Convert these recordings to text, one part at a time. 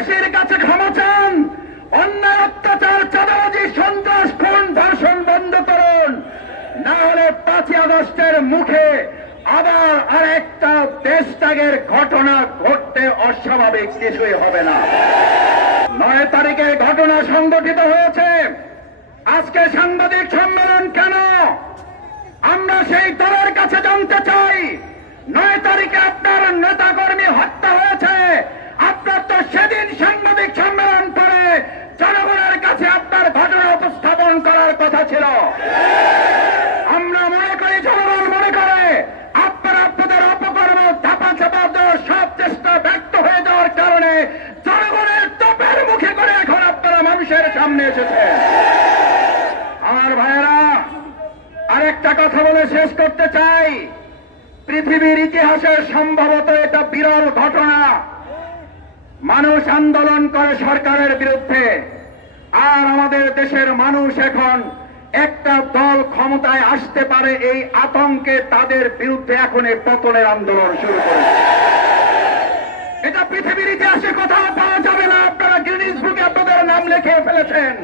দেশবাসীর কাছে ক্ষমা চান, অন্যায় অত্যাচার চাঁদাবাজি সন্ত্রাস খুন ধর্ষণ বন্ধ করুন, না হলে 5ই আগস্টের মুখে আবার আরেকটা দেশত্যাগের ঘটনা ঘটতে অস্বাভাবিক কিছুই হবে না। 9 তারিখে ঘটনা সংঘটিত হয়েছে, আজকে সাংবাদিক সম্মেলন কেন? আমরা সেই দলের কাছে জানতে চাই, 9 তারিখে আপনার নেতাকর্মী হত্যা হয়েছে, আপনার তো সেদিন সাংবাদিক সম্মেলন করে জনগণের কাছে আপনার ঘটনা উপস্থাপন করার কথা ছিল। আমরা মনে করি, জনগণ মনে করে আপনারা আপনাদের অপকর্ম ধাপা চাপা দেওয়ার সব চেষ্টা ব্যর্থ হয়ে যাওয়ার কারণে জনগণের তোপের মুখে করে এখন আপনারা মানুষের সামনে এসেছেন। আমার ভাইয়েরা, আরেকটা কথা বলে শেষ করতে চাই। পৃথিবীর ইতিহাসের সম্ভবত এটা বিরল ঘটনা, মানুষ আন্দোলন করে সরকারের বিরুদ্ধে, আর আমাদের দেশের মানুষ এখন একটা দল ক্ষমতায় আসতে পারে এই আতঙ্কে তাদের বিরুদ্ধে এখন এই পতনের আন্দোলন শুরু করেছে। এটা পৃথিবীর ইতিহাসে কোথাও পাওয়া যাবে না। আপনারা গিনিস বুকে আপনাদের নাম লিখে ফেলেছেন,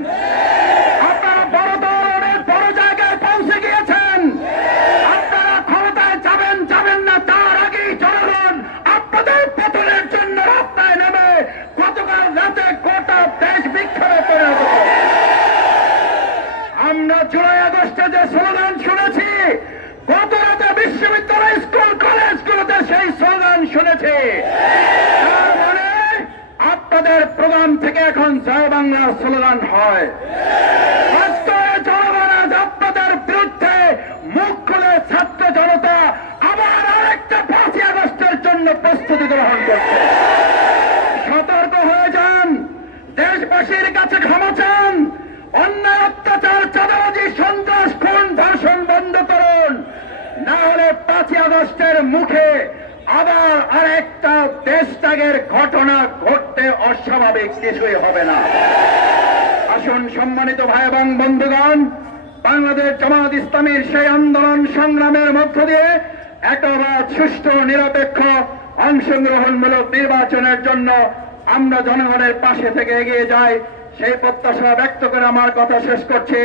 আপনারা বড় দল, অনেক বড় জায়গায় পৌঁছে গিয়েছেন। আপনারা ক্ষমতায় যাবেন যাবেন না তার আগেই জনগণ আপনাদের পতনের জন্য রাস্তায় নেমে গতকাল রাতে গোটা দেশ বিক্ষোভে পরিণত করে। আমরা জুলাই আগস্টে যে স্লোগান শুনেছি, গত রাতে বিশ্ববিদ্যালয়, স্কুল, কলেজগুলোতে সেই স্লোগান শুনেছি। তার মানে আপনাদের প্রোগ্রাম থেকে এখন জয় বাংলার স্লোগান হয়। জনগণ আজ আপনাদের বিরুদ্ধে মুখ খুলে ছাত্র জনতা আবার আরেকটা 5ই আগস্টের জন্য প্রস্তুতি গ্রহণ করছে। সতর্ক হয়ে যান, দেশবাসীর কাছে ক্ষমা চান, অন্যায় অত্যাচার চাঁদাবাজি সন্ত্রাস খুন ধর্ষণ বন্ধ করুন, না হলে 5ই আগস্টের মুখে আবার আরেকটা দেশত্যাগের ঘটনা ঘটতে অস্বাভাবিক কিছুই হবে না। আসুন সম্মানিত ভাই এবং বন্ধুগণ, বাংলাদেশ জামাত ইসলামীর সেই আন্দোলন সংগ্রামের মধ্য দিয়ে একটা সুষ্ঠু নিরপেক্ষ অংশগ্রহণমূলক নির্বাচনের জন্য আমরা জনগণের পাশে থেকে এগিয়ে যাই, সেই প্রত্যাশা ব্যক্ত করে আমার কথা শেষ করছি।